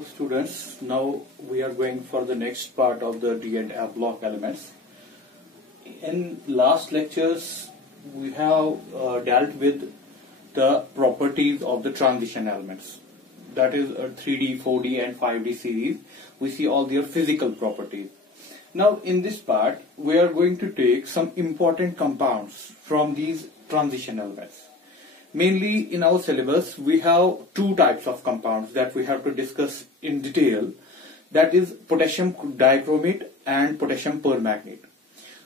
Hello students, now we are going for the next part of the D and F block elements. In last lectures we have dealt with the properties of the transition elements. That is a 3D, 4D and 5D series. We see all their physical properties. Now in this part we are going to take some important compounds from these transition elements. Mainly in our syllabus we have two types of compounds that we have to discuss in detail, that is potassium dichromate and potassium permanganate.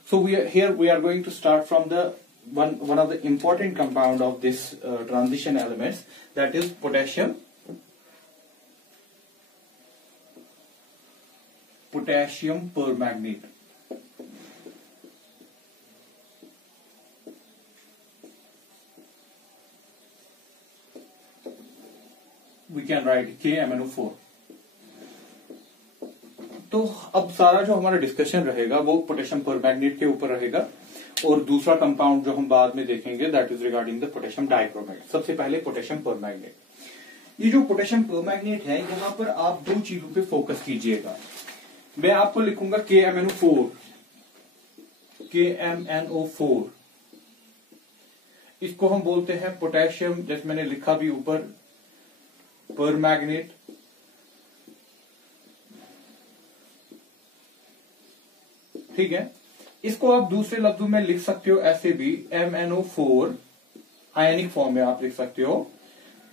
So we are going to start from the one of the important compound of this transition elements, that is potassium permanganate. We can write KMnO4. तो अब सारा जो हमारा discussion रहेगा वो potassium permanganate के ऊपर रहेगा, और दूसरा कंपाउंड जो हम बाद में देखेंगे that is regarding the potassium dichromate. सबसे पहले पोटेशियम परमैंगनेट. ये जो पोटेशियम परमैंगनेट है, यहाँ पर आप दो चीजों पे फोकस कीजिएगा. मैं आपको लिखूंगा KMnO4. इसको हम बोलते हैं पोटेशियम, जैसे मैंने लिखा भी ऊपर, परमैंगनेट. ठीक है. इसको आप दूसरे लफ्जों में लिख सकते हो ऐसे भी, MnO4 आयनिक फॉर्म में आप लिख सकते हो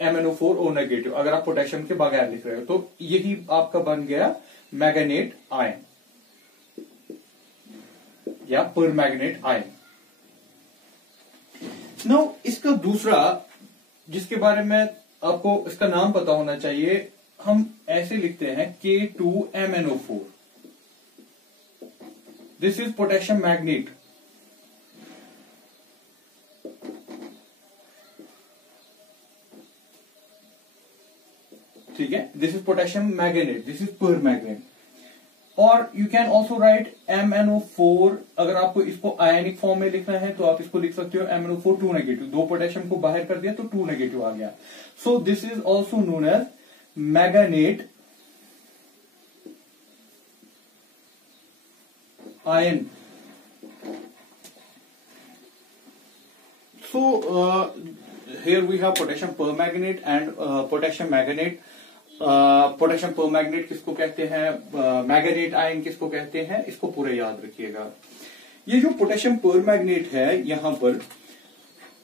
MnO4 O नेगेटिव, अगर आप पोटेशियम के बगैर लिख रहे हो तो यही आपका बन गया मैंगनेट आयन या परमैंगनेट आयन. नाउ इसका दूसरा, जिसके बारे में आपको इसका नाम पता होना चाहिए, हम ऐसे लिखते हैं K2MnO4. This is potassium magnet. ठीक है, this is potassium magnet, this is permanganate. और you can also write MnO4. अगर आपको इसको आयनिक फॉर्म में लिखना है तो आप इसको लिख सकते हो MnO4 2 नेगेटिव. दो पोटेशियम को बाहर कर दिया तो 2 नेगेटिव आ गया. So this is also known as manganate ion. So here we have potassium permanganate and potassium manganate. पोटेशियम परमैंगनेट किसको कहते हैं, मैंगनेट आयन किसको कहते हैं, इसको पूरे याद रखिएगा. ये जो पोटेशियम परमैंगनेट है, यहां पर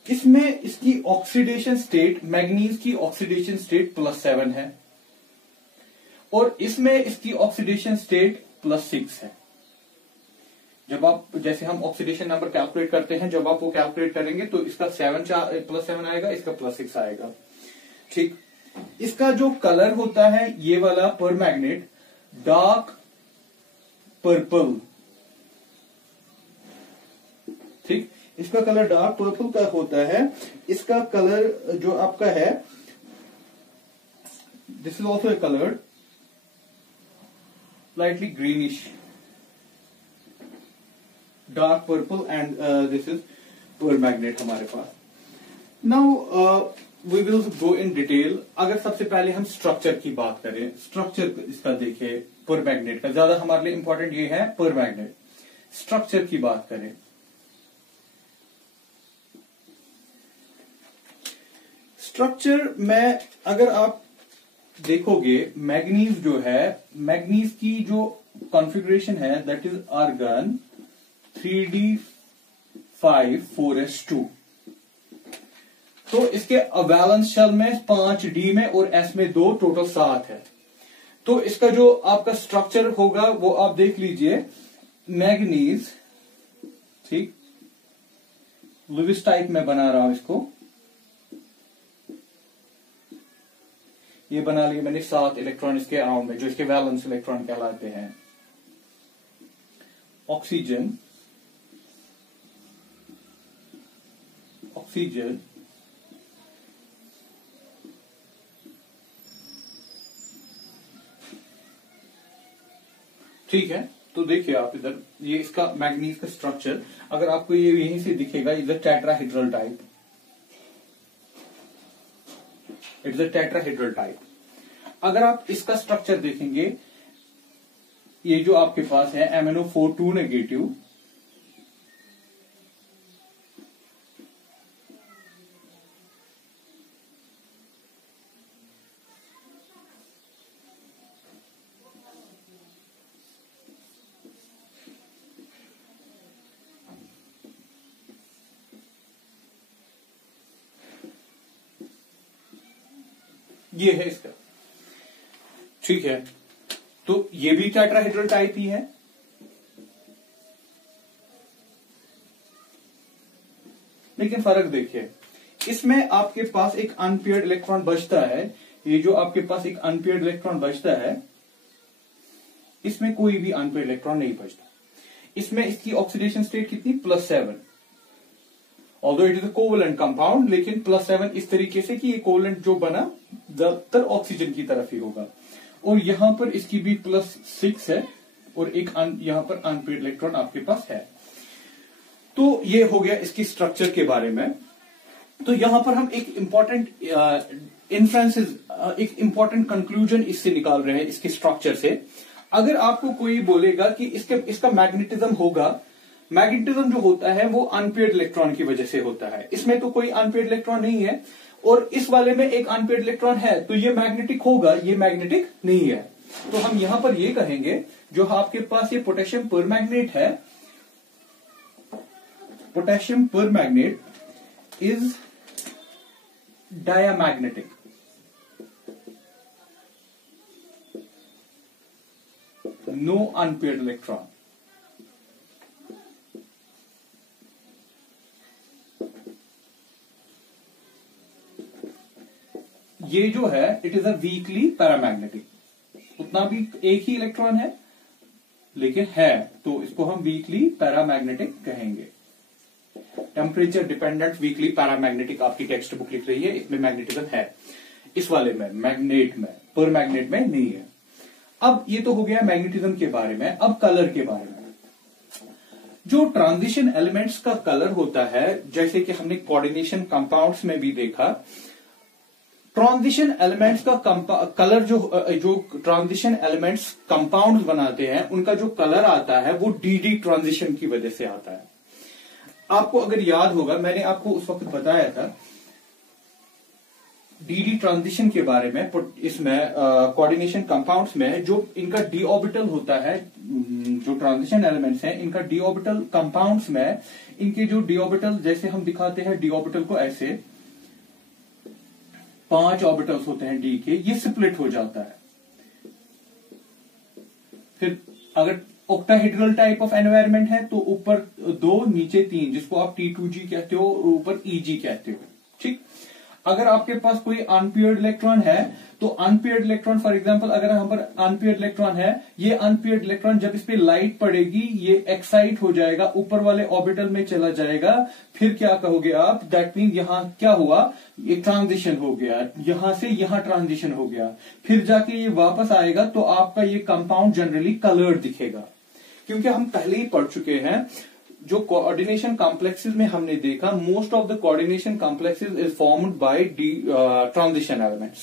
इसमें इसकी ऑक्सीडेशन स्टेट, मैग्नीज की ऑक्सीडेशन स्टेट +7 है, और इसमें इसकी ऑक्सीडेशन स्टेट +6 है. जब आप, जैसे हम ऑक्सीडेशन नंबर कैलकुलेट करते हैं, जब आप वो कैलकुलेट करेंगे तो इसका +7 आएगा, इसका +6 आएगा. ठीक. इसका जो कलर होता है, ये वाला परमैंगनेट डार्क पर्पल. ठीक. इसका कलर डार्क पर्पल का होता है. इसका कलर जो आपका है, this is also a colour slightly greenish, dark purple, and this is permanganate हमारे पास. Now we will go in detail. अगर सबसे पहले हम स्ट्रक्चर की बात करें, स्ट्रक्चर इसका देखिए परमैंगनेट का, ज्यादा हमारे लिए इंपॉर्टेंट ये है परमैंगनेट. स्ट्रक्चर की बात करें, स्ट्रक्चर में अगर आप देखोगे, मैग्नीज जो है, मैग्नीज की जो कॉन्फ़िगरेशन है that is argon 3d5 4s2. तो इसके वैलेंस शेल में 5d में और s में 2, टोटल 7 है. तो इसका जो आपका स्ट्रक्चर होगा वो आप देख लीजिए. मैग्नीज, ठीक, लुईस टाइप में बना रहा हूं इसको. ये बना लिया मैंने 7 इलेक्ट्रॉन इसके अराउंड में, जो इसके वैलेंस इलेक्ट्रॉन कहलाते हैं. ऑक्सीजन, ऑक्सीजन, ठीक है. तो देखिए आप इधर, ये इसका मैग्नीज का स्ट्रक्चर, अगर आपको ये यहीं से दिखेगा, इधर tetrahedral type, it's a tetrahedral type. अगर आप इसका स्ट्रक्चर देखेंगे, ये जो आपके पास है MnO4 2 नेगेटिव, ये है इसका, ठीक है। तो ये भी टेट्राहेड्रल टाइप ही है, लेकिन फर्क देखिए, इसमें आपके पास एक अनपेयर्ड इलेक्ट्रॉन बचता है। ये जो आपके पास एक अनपेयर्ड इलेक्ट्रॉन बचता है, इसमें कोई भी अनपेयर्ड इलेक्ट्रॉन नहीं बचता। इसमें इसकी ऑक्सीडेशन स्टेट कितनी, +7, although it is a covalent compound, लेकिन +7 इस तरीके से कि ये कोवेलेंट जो बना ज्यादातर ऑक्सीजन की तरफ ही होगा। और यहां पर इसकी भी +6 है, और एक यहां पर अनपेयर्ड इलेक्ट्रॉन आपके पास है। तो ये हो गया इसकी स्ट्रक्चर के बारे में। तो यहां पर हम एक इंपॉर्टेंट इन्फ्रेंसेस, एक इंपॉर्टेंट कंक्लूजन इससे निकाल रहे हैं, इसके स्ट्रक्चर से। अगर आपको कोई बोलेगा कि इसका मैग्नेटिज्म होगा, मैग्नेटिज्म जो होता है वो अनपेयर्ड इलेक्ट्रॉन की वजह से होता है। इसमें तो कोई अनपेयर्ड इलेक्ट्रॉन नहीं है, और इस वाले में एक अनपेयर्ड इलेक्ट्रॉन है, तो ये मैग्नेटिक होगा, ये मैग्नेटिक नहीं है। तो हम यहां पर ये कहेंगे, जो आपके पास ये पोटेशियम परमैंगनेट है, potassium permanganate is diamagnetic. No unpaired electron. ये जो है it is a weakly paramagnetic, उतना भी एक ही इलेक्ट्रॉन है लेकिन है, तो इसको हम वीकली पैरामैग्नेटिक कहेंगे। टेम्परेचर डिपेंडेंट वीकली पैरामैग्नेटिक आपकी टेक्स्ट बुक लिख रही है, इसमें मैग्नेटिज्म है। इस वाले में मैग्नेट में, परमैग्नेट में नहीं है। अब ये तो हो गया मैग्नेटिज्म के बारे में। अब कलर के बारे में, जो ट्रांजिशन एलिमेंट्स का कलर होता है, जैसे कि हमने कोऑर्डिनेशन कंपाउंड्स में भी देखा, ट्रांजिशन एलिमेंट्स का कलर जो ट्रांजिशन एलिमेंट्स कंपाउंड्स बनाते हैं, उनका जो कलर आता है वो डीडी ट्रांजिशन की वजह से आता है। आपको अगर याद होगा, मैंने आपको उस वक्त बताया था डीडी ट्रांजिशन के बारे में। इसमें कोऑर्डिनेशन कंपाउंड्स में जो इनका डी ऑर्बिटल होता है, जो ट्रांजिशन एलिमेंट्स हैं, इनका डी ऑर्बिटल कंपाउंड्स में, इनके जो डी ऑर्बिटल, जैसे हम दिखाते हैं डी ऑर्बिटल को ऐसे 5 ऑर्बिटल्स होते हैं डी के, ये स्प्लिट हो जाता है। फिर अगर ऑक्टाहेड्रल टाइप ऑफ एनवायरनमेंट है तो ऊपर 2 नीचे 3, जिसको आप T2G कहते हो, और ऊपर EG कहते हो, ठीक। अगर आपके पास कोई अनपेयर्ड इलेक्ट्रॉन है, तो अनपेयर्ड इलेक्ट्रॉन, फॉर एग्जांपल अगर यहाँ पर अनपेयर्ड इलेक्ट्रॉन है, ये अनपेयर्ड इलेक्ट्रॉन जब इस पे लाइट पड़ेगी, ये एक्साइट हो जाएगा, ऊपर वाले ऑर्बिटल में चला जाएगा। फिर क्या कहोगे आप, दैट मीन यहाँ क्या हुआ, ये ट्रांजिशन हो गया, यहां से यहां ट्रांजिशन हो गया। फिर जाके ये वापस आएगा, तो आपका ये कंपाउंड जनरली कलर्ड दिखेगा, क्योंकि हम पहले ही पढ़ चुके हैं। जो कोऑर्डिनेशन कॉम्प्लेक्सेस में हमने देखा, most of the coordination complexes is formed by transition elements,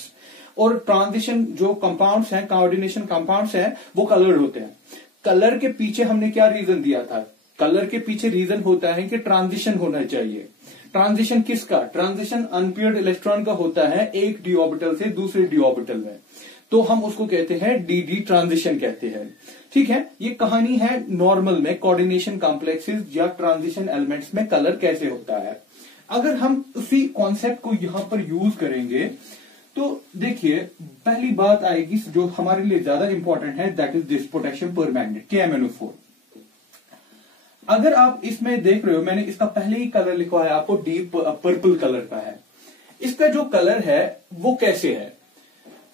और ट्रांजिशन जो कंपाउंड्स हैं, कोऑर्डिनेशन कंपाउंड्स हैं, वो कलर्ड होते हैं। कलर के पीछे हमने क्या रीजन दिया था, कलर के पीछे रीजन होता है कि ट्रांजिशन होना चाहिए। ट्रांजिशन किसका, ट्रांजिशन अनपेयर्ड इलेक्ट्रॉन का होता है, एक डी ऑर्बिटल से दूसरे डी ऑर्बिटल में, तो हम उसको कहते हैं डी ट्रांजिशन कहते हैं, ठीक है। ये कहानी है नॉर्मल में कोऑर्डिनेशन कॉम्प्लेक्सेस या ट्रांजिशन एलिमेंट्स में कलर कैसे होता है। अगर हम उसी कॉन्सेप्ट को यहां पर यूज करेंगे, तो देखिए पहली बात आएगी जो हमारे लिए ज्यादा इंपॉर्टेंट है, that is this potassium permanganate KMnO4। अगर आप इसमें देख रहे हो, मैंने इसका पहले ही कलर लिखवाया आपको, डीप पर्पल कलर का है। इसका जो कलर है वो कैसे है,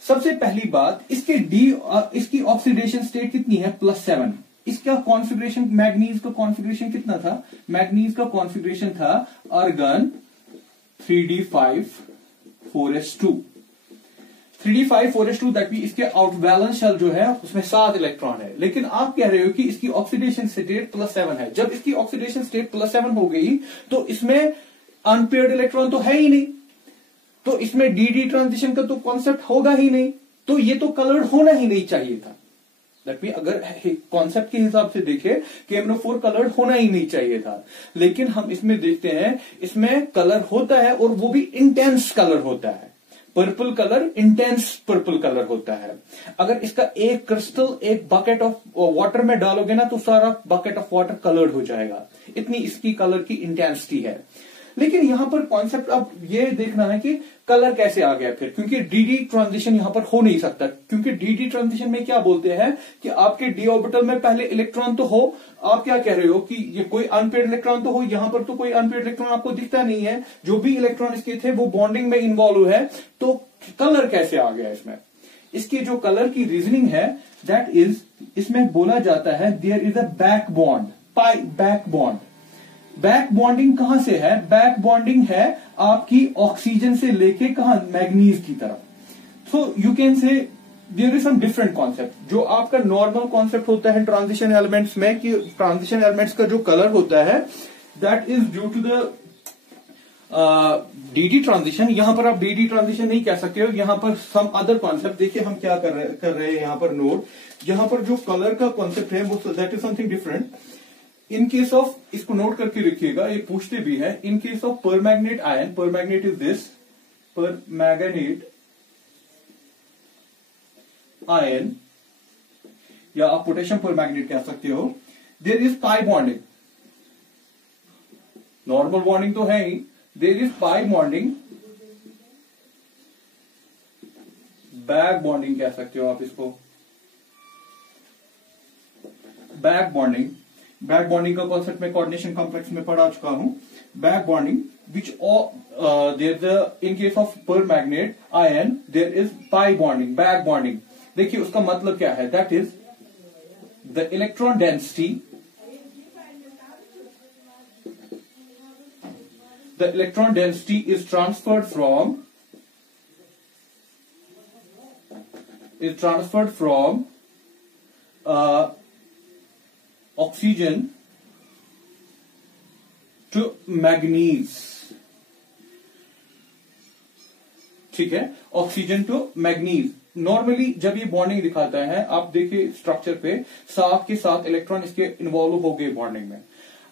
सबसे पहली बात, इसकी ऑक्सीडेशन स्टेट कितनी है, +7। इसका कॉन्फ़िगरेशन, मैग्नीज का कॉन्फ़िगरेशन कितना था, मैग्नीज का कॉन्फ़िगरेशन था argon 3d5 4s2। 3d5 4s2, that mean इसके आउट बैलेंस शेल जो है उसमें 7 इलेक्ट्रॉन है, लेकिन आप कह रहे हो कि इसकी ऑक्सीडेशन स्टेट +7 है। जब इसकी ऑक्सीडेशन स्टेट +7 हो गई, तो इसमें अनपेयर्ड इलेक्ट्रॉन तो है ही नहीं, तो इसमें डी ट्रांजिशन का तो कॉन्सेप्ट होगा ही नहीं। तो ये तो कलर्ड होना ही नहीं चाहिए था। दैट मीन अगर कॉन्सेप्ट के हिसाब से देखें KMnO4 कलर्ड होना ही नहीं चाहिए था, लेकिन हम इसमें देखते हैं इसमें कलर होता है और वो भी इंटेंस कलर होता है। Purple colour intense purple colour होता है। अगर इसका एक क्रिस्टल एक बकेट ऑफ वाटर में डालोगे ना तो सारा बकेट ऑफ वाटर कलर्ड हो जाएगा, इतनी इसकी कलर की इंटेंसिटी है। लेकिन यहां पर कॉन्सेप्ट अब ये देखना है कि कलर कैसे आ गया फिर, क्योंकि डी ट्रांजिशन यहां पर हो नहीं सकता, क्योंकि डी ट्रांजिशन में क्या बोलते हैं कि आपके डी ऑर्बिटल में पहले इलेक्ट्रॉन तो हो। आप क्या कह रहे हो कि ये कोई अनपेयर्ड इलेक्ट्रॉन तो हो, यहां पर तो कोई अनपेयर्ड इलेक्ट्रॉन आपको दिखता नहीं है, जो भी इलेक्ट्रॉन इसके थे वो बॉन्डिंग में इन्वॉल्व है, तो कलर कैसे आ गया इसमें? इसकी जो कलर की रीजनिंग है दैट इज, इसमें बोला जाता है there is a back bond, back bond. Back bonding कहां से है? बैक बॉन्डिंग है आपकी ऑक्सीजन से लेके कहां, मैग्नीज की तरफ। So you can say there is some different concept. जो आपका नॉर्मल कॉन्सेप्ट होता है ट्रांजिशन एलिमेंट्स में कि ट्रांजिशन एलिमेंट्स का जो कलर होता है that is due to the d transition. यहां पर आप डी ट्रांजिशन नहीं कह सकते हो, यहां पर सम अदर कॉन्सेप्ट। देखिए हम क्या कर रहे हैं यहां पर नोट, यहां पर जो कलर का कॉन्सेप्ट है वो that is something different. In case of, इसको नोट करके रखिएगा, ये पूछते भी है, in case of परमैग्नेट ion, permagnet is this, permagnet ion या आप पोटेशियम परमैग्नेट कह सकते हो, there is pi bonding. Normal bonding तो है ही, there is pi bonding, back bonding कह सकते हो आप इसको, बैक बॉन्डिंग। बैक बॉन्डिंग का कॉन्सेप्ट में कोऑर्डिनेशन कॉम्प्लेक्स में पढ़ा चुका हूं। Back bonding which there in case of परमैग्नेट ion there is pi bonding, back bonding. देखिए उसका मतलब क्या है, that is the electron density, the electron density is transferred from oxygen to manganese। ठीक है, ऑक्सीजन टू मैग्नीज। नॉर्मली जब ये bonding दिखाता है, आप देखिए स्ट्रक्चर पे 7 के 7 इलेक्ट्रॉन इसके इन्वॉल्व हो गए बॉन्डिंग में।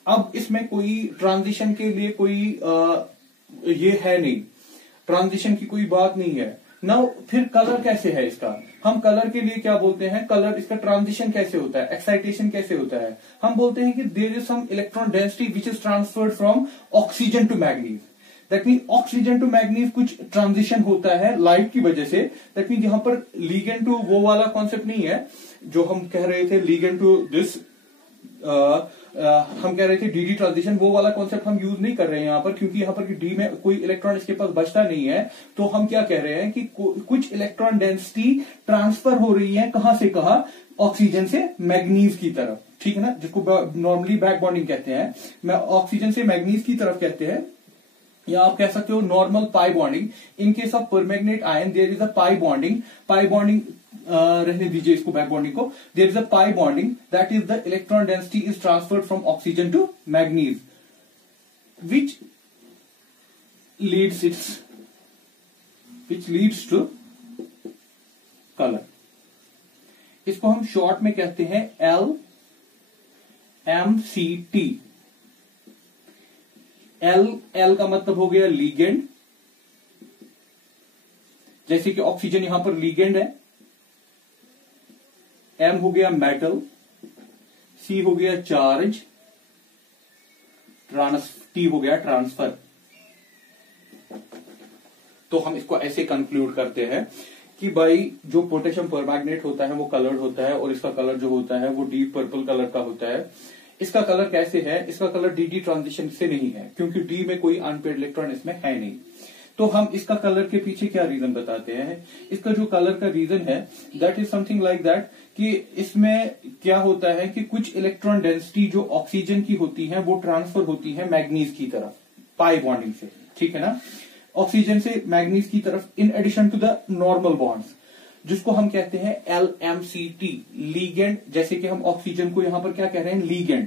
अब इसमें कोई ट्रांजिशन के लिए कोई ये है नहीं, ट्रांजिशन की कोई बात नहीं है ना। फिर कलर कैसे है इसका? हम कलर के लिए क्या बोलते हैं, कलर इसका ट्रांजिशन कैसे होता है, एक्साइटेशन कैसे होता है? हम बोलते हैं कि there is some electron density which is transferred from oxygen to manganese. That mean oxygen to manganese कुछ ट्रांजिशन होता है लाइट की वजह से। दैट मीन यहां पर लीगेंड टू वो वाला कॉन्सेप्ट नहीं है जो हम कह रहे थे, लीगेंड टू दिस हम कह रहे थे डी ट्रांजिशन, वो वाला कॉन्सेप्ट हम यूज नहीं कर रहे हैं यहाँ पर, क्योंकि यहाँ पर डी में कोई इलेक्ट्रॉन इसके पास बचता नहीं है। तो हम क्या कह रहे हैं कि कुछ इलेक्ट्रॉन डेंसिटी ट्रांसफर हो रही है, कहां से कहा, ऑक्सीजन से मैग्नीज की तरफ। ठीक है ना, जिसको नॉर्मली बैक बॉन्डिंग कहते हैं, ऑक्सीजन से मैग्नीज की तरफ कहते हैं, या आप कह सकते हो normal pi bonding. In case of परमैग्नेट ion there is a pi bonding, pi bonding रहने दीजिए इसको, बैक बॉन्डिंग को। There is a pi bonding that is the electron density is transferred from oxygen to manganese which leads to colour. इसको हम short में कहते हैं LMCT। L का मतलब हो गया लीगेंड, जैसे कि ऑक्सीजन यहां पर लीगेंड है। M हो गया मेटल, C हो गया चार्ज, T हो गया ट्रांसफर। तो हम इसको ऐसे कंक्लूड करते हैं कि भाई जो पोटेशियम परमैग्नेट होता है वो कलर्ड होता है, और इसका कलर जो होता है वो डीप पर्पल कलर का होता है। इसका कलर कैसे है? इसका कलर डी ट्रांजिशन से नहीं है, क्योंकि डी में कोई अनपेयर्ड इलेक्ट्रॉन इसमें है नहीं। तो हम इसका कलर के पीछे क्या रीजन बताते हैं? इसका जो कलर का रीजन है that is something like that कि इसमें क्या होता है कि कुछ इलेक्ट्रॉन डेंसिटी जो ऑक्सीजन की होती है वो ट्रांसफर होती है मैग्नीज की तरफ पाई बॉन्डिंग से। ठीक है ना, ऑक्सीजन से मैग्नीज की तरफ in addition to the normal bonds, जिसको हम कहते हैं LMCT, लीगेंड। जैसे कि हम ऑक्सीजन को यहां पर क्या कह रहे हैं, लीगेंड,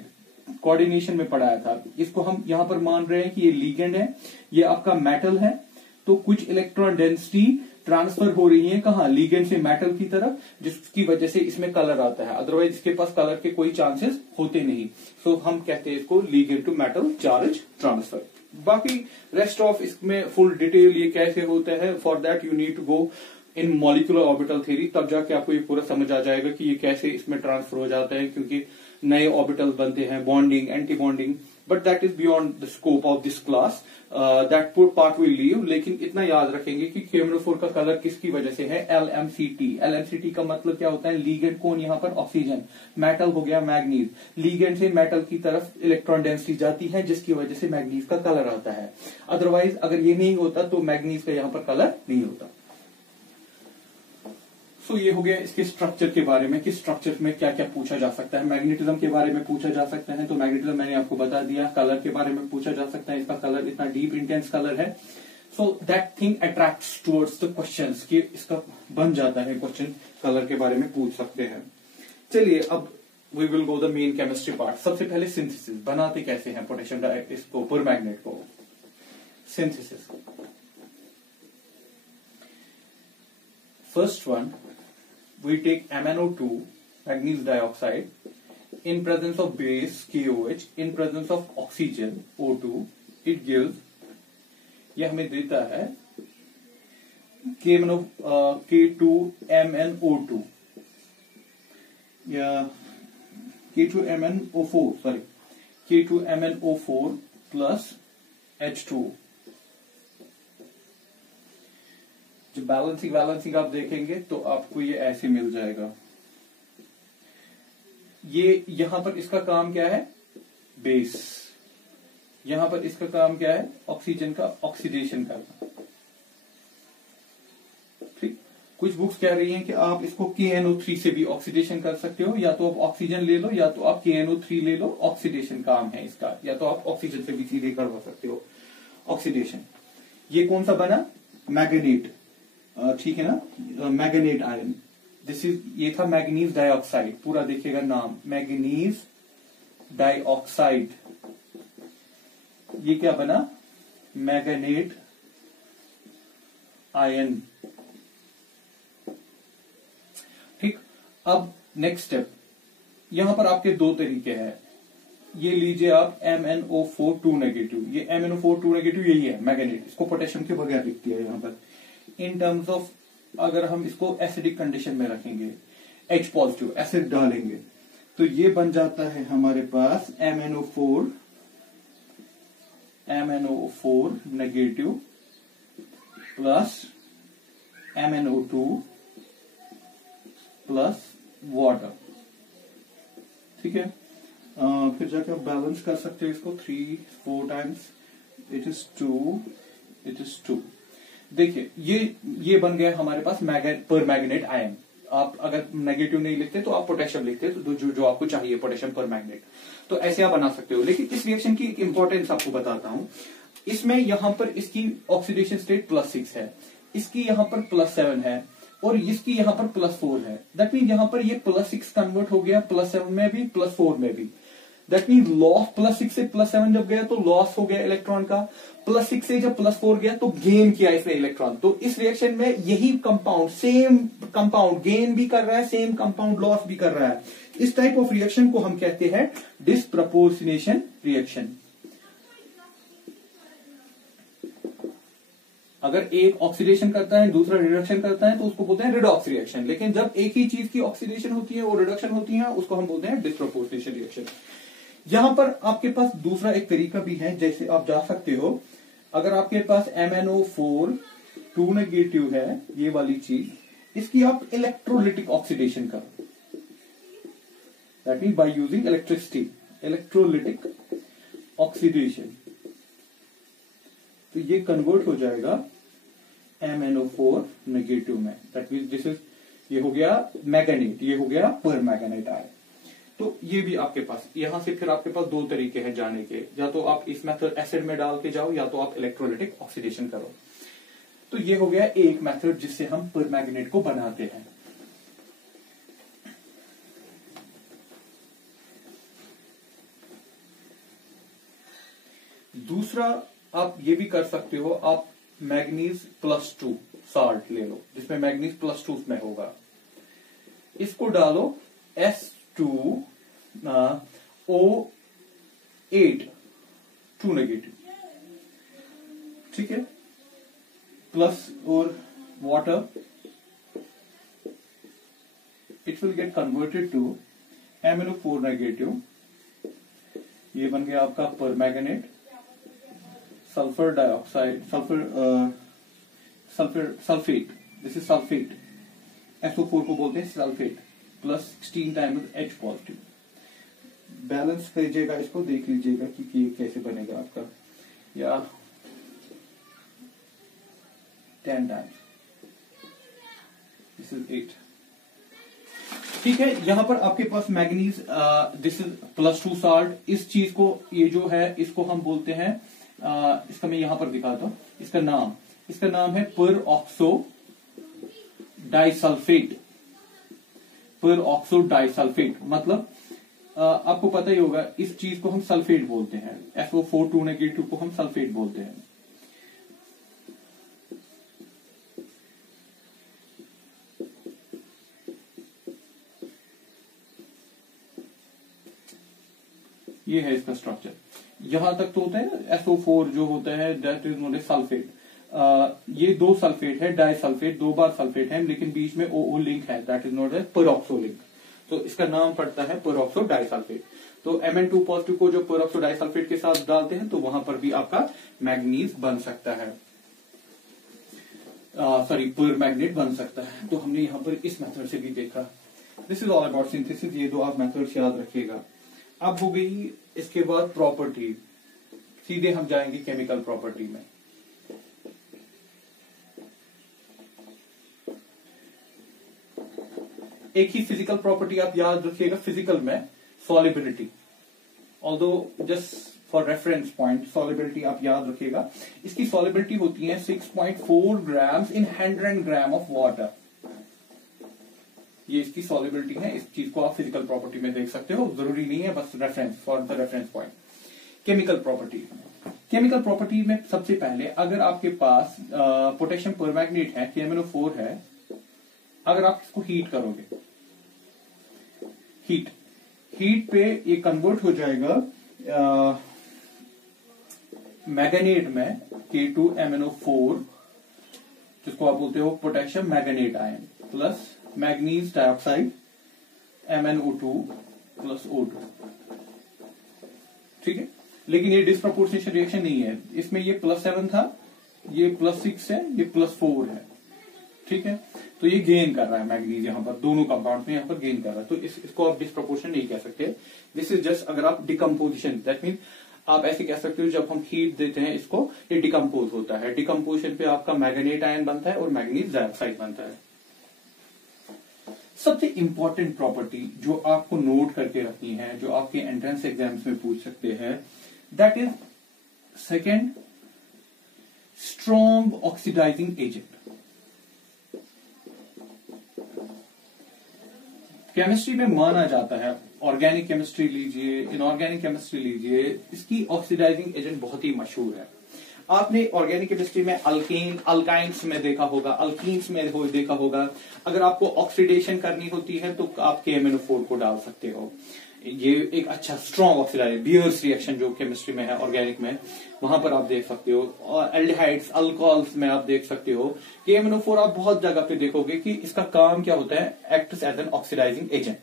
कोऑर्डिनेशन में पढ़ाया था। इसको हम यहां पर मान रहे हैं कि ये लीगेंड है, ये आपका मेटल है। तो कुछ इलेक्ट्रॉन डेंसिटी ट्रांसफर हो रही हैं कहाँ, लिगेंड से मेटल की तरफ, जिसकी वजह से इसमें कलर आता है, अदरवाइज इसके पास कलर के कोई चांसेस होते नहीं। सो हम कहते हैं इसको ligand to metal charge transfer. बाकी रेस्ट ऑफ इसमें फुल डिटेल ये कैसे होता है, for that you need to go in molecular orbital theory, तब जाके आपको ये पूरा समझ आ जाएगा कि ये कैसे इसमें ट्रांसफर हो जाता है, क्योंकि नए ऑर्बिटल बनते हैं, bonding, anti bonding, but that is beyond the scope of this class, that part will leave. लेकिन इतना याद रखेंगे कि KMnO4 का कलर किसकी वजह से है, LMCT। LMCT का मतलब क्या होता है, लीगेंड कौन, यहाँ पर ऑक्सीजन, मेटल हो गया मैग्नीज, लीगेंड से मेटल की तरफ इलेक्ट्रॉन डेंसिटी जाती है, जिसकी वजह से मैग्नीज का कलर आता है। अदरवाइज अगर ये नहीं होता तो मैग्नीज का यहाँ पर कलर नहीं होता। तो ये हो गया इसके स्ट्रक्चर के बारे में कि स्ट्रक्चर में क्या क्या पूछा जा सकता है। मैग्नेटिज्म के बारे में पूछा जा सकता है, तो मैग्नेटिज्म मैंने आपको बता दिया। कलर के बारे में पूछा जा सकता है, इसका कलर इतना डीप इंटेंस कलर है, so that thing attracts towards the questions कि इसका बन जाता है क्वेश्चन, कलर के बारे में पूछ सकते हैं। चलिए अब we will go the main chemistry part. सबसे पहले सिंथेसिस, बनाते कैसे हैं पोटेशियम इसको, परमैग्नेट को। Synthesis, first one, we take MnO2, magnesium dioxide, in presence of base KOH, in presence of oxygen O2, it gives, यह हमें देता है K2MnO2 या K2MnO4, sorry K2MnO4 plus H2। जब बैलेंसिंग आप देखेंगे तो आपको ये ऐसे मिल जाएगा। ये यहां पर इसका काम क्या है, बेस, यहां पर इसका काम क्या है, ऑक्सीजन का ऑक्सीडेशन करना। ठीक, कुछ बुक्स कह रही हैं कि आप इसको KNO3 से भी ऑक्सीडेशन कर सकते हो, या तो आप ऑक्सीजन ले लो या तो आप KNO3 ले लो, ऑक्सीडेशन काम है इसका, या तो आप ऑक्सीजन से भी सीधे करवा सकते हो ऑक्सीडेशन। ये कौन सा बना, मैग्नेट, ठीक है ना, मैग्नेट आयन। दिस इज, ये था मैग्नीज डाइऑक्साइड, पूरा देखिएगा नाम, मैग्नीज डाइऑक्साइड। ये क्या बना, मैग्नेट आयन। ठीक, अब नेक्स्ट स्टेप, यहां पर आपके दो तरीके हैं। ये लीजिए आप MnO4 2 नेगेटिव, ये MnO4 2 नेगेटिव यही है मैग्नेट, इसको पोटेशियम के बगैर लिखती है यहां पर। इन टर्म्स ऑफ, अगर हम इसको एसिडिक कंडीशन में रखेंगे, H पॉजिटिव एसिड डालेंगे, तो ये बन जाता है हमारे पास MnO4 negative plus MnO2 plus water. ठीक है, फिर जाकर आप बैलेंस कर सकते हो इसको, 3-4 टाइम्स, इट इज 2। देखिए ये बन गया हमारे पास पर मैग्नेट आयन। आप अगर नेगेटिव नहीं लिखते तो आप पोटेशियम लिखते, तो जो आपको चाहिए पोटेशियम पर मैग्नेट, तो ऐसे आप बना सकते हो। लेकिन इस रिएक्शन की एक इंपॉर्टेंस आपको बताता हूं, इसमें यहां पर इसकी ऑक्सीडेशन स्टेट +6 है, इसकी यहां पर +7 है, और इसकी यहां पर +4 है। दैट मीन यहां पर ये +6 कन्वर्ट हो गया +7 में भी, +4 में भी। दैट मीन लॉस, +6 से +7 जब गया तो लॉस हो गया इलेक्ट्रॉन का, +6 से जब +4 गया तो गेन किया इसने इलेक्ट्रॉन। तो इस रिएक्शन में यही कंपाउंड, सेम कंपाउंड गेन भी कर रहा है, सेम कंपाउंड लॉस भी कर रहा है। इस टाइप ऑफ रिएक्शन को हम कहते हैं डिस्प्रपोर्शनेशन रिएक्शन। अगर एक ऑक्सीडेशन करता है, दूसरा रिडक्शन करता है, तो उसको बोलते हैं रिडॉक्स रिएक्शन। लेकिन जब एक ही चीज की ऑक्सीडेशन होती है और रिडक्शन होती है, उसको हम बोलते हैं डिस्प्रपोर्शनेशन रिएक्शन। यहां पर आपके पास दूसरा एक तरीका भी है, जैसे आप जा सकते हो, अगर आपके पास MnO4 2 नेगेटिव है, ये वाली चीज, इसकी आप इलेक्ट्रोलिटिक ऑक्सीडेशन करो, that mean by using electricity, electrolytic oxidation, तो ये कन्वर्ट हो जाएगा MnO4 नेगेटिव में। दैट मीन दिस इज, ये हो गया मैग्नेट, ये हो गया पर मैग्नेट आयन। तो ये भी आपके पास, यहां से फिर आपके पास दो तरीके हैं जाने के, या तो आप इस मेथड एसिड में डाल के जाओ, या तो आप इलेक्ट्रोलिटिक ऑक्सीडेशन करो। तो ये हो गया एक मेथड जिससे हम पर मैग्नेट को बनाते हैं। दूसरा आप ये भी कर सकते हो, आप मैग्नीज +2, साल्ट ले लो जिसमें मैग्नीज +2 में होगा, इसको डालो S2O8 2 नेगेटिव, ठीक है, प्लस और water, it will get converted to MnO4 negative, ये बन गया आपका permanganate, sulphur dioxide, sulphate, this is sulphate, SO4 को बोलते हैं sulphate, plus 16 times H positive. Balance कीजिएगा, इसको देख लीजिएगा कि कैसे बनेगा आपका, या 10 टाइम्स, दिस इज 8, ठीक है। यहां पर आपके पास मैग्नीज, दिस इज +2 साल्ट, इस चीज को, ये जो है इसको हम बोलते हैं, इसका मैं यहां पर दिखाता हूं, इसका नाम है पर ऑक्सो डाइसल्फेट, पर ऑक्सो डाइसल्फेट, मतलब आपको पता ही होगा इस चीज को हम सल्फेट बोलते हैं, SO4 2 नेगेटिव को हम सल्फेट बोलते हैं। ये है इसका स्ट्रक्चर, यहां तक तो होता है ना, SO4 जो होता है that is known as sulphate, ये 2 सल्फेट है, डाइसल्फेट 2 बार सल्फेट है, लेकिन बीच में OO लिंक है, that is known as peroxo link, तो इसका नाम पड़ता है पेरोक्सो डाइसल्फेट। तो Mn2 पॉजिटिव को जो पेरोक्सो डाइसल्फेट के साथ डालते हैं तो वहां पर भी आपका मैग्नीज बन सकता है, सॉरी परमैंगनेट बन सकता है। तो हमने यहां पर इस मेथड से भी देखा। This is all about synthesis, ये 2 आप मेथड्स याद रखिएगा। अब हो गई इसके बाद प्रॉपर्टी, सीधे हम जाएंगे केमिकल प्रॉपर्टी में। एक ही फिजिकल प्रॉपर्टी आप याद रखिएगा फिजिकल में, solubility, although just for reference point solubility आप याद रखिएगा, इसकी सॉलिबिलिटी होती है 6.4 grams in 100 gram of water, ये इसकी सॉलिबिलिटी है। इस चीज को आप फिजिकल प्रॉपर्टी में देख सकते हो, जरूरी नहीं है, बस reference for the reference point. Chemical property में सबसे पहले अगर आपके पास पोटेशियम परमैंगनेट है, KMnO4 है, अगर आप इसको हीट करोगे, हीट पे ये कन्वर्ट हो जाएगा मैंगनेट में, K2MnO4, जिसको आप बोलते हो potassium manganate ion, plus manganese dioxide MnO2 plus O2, ठीक है। लेकिन ये डिस्प्रपोर्शनेशन रिएक्शन नहीं है, इसमें ये +7 था, ये +6 है, ये +4 है, ठीक है। तो ये गेन कर रहा है मैग्नीज, यहां पर दोनों कंपाउंड में यहां पर गेन कर रहा है, तो इसको आप डिस्प्रपोर्शन नहीं कह सकते। दिस इज जस्ट अगर आप डिकम्पोजिशन, दैट मीन आप ऐसे कह सकते हो जब हम हीट देते हैं इसको, ये डिकम्पोज होता है, डिकम्पोजिशन पे आपका मैंगनेट आयन बनता है और मैग्नीज डाइऑक्साइड बनता है। सबसे इंपॉर्टेंट प्रॉपर्टी जो आपको नोट करके रखनी है, जो आपके एंट्रेंस एग्जाम्स में पूछ सकते हैं, that is second, strong oxidising agent. Chemistry में माना जाता है, ऑर्गेनिक केमिस्ट्री लीजिए, इनऑर्गेनिक केमिस्ट्री लीजिए, इसकी ऑक्सीडाइजिंग एजेंट बहुत ही मशहूर है। आपने ऑर्गेनिक केमिस्ट्री में अल्केन, अल्काइंस में देखा होगा, अल्कीन्स में देखा होगा। अगर आपको ऑक्सीडेशन करनी होती है तो आप KMnO4 को डाल सकते हो, ये एक अच्छा स्ट्रॉन्ग ऑक्सीडाइजर, बियर्स रिएक्शन जो केमिस्ट्री में है ऑर्गेनिक में, वहां पर आप देख सकते हो। और एल्डिहाइड्स, अल्कोहल्स में आप देख सकते हो। KMnO4 आप बहुत जगह पे देखोगे कि इसका काम क्या होता है, acts as an oxidising agent,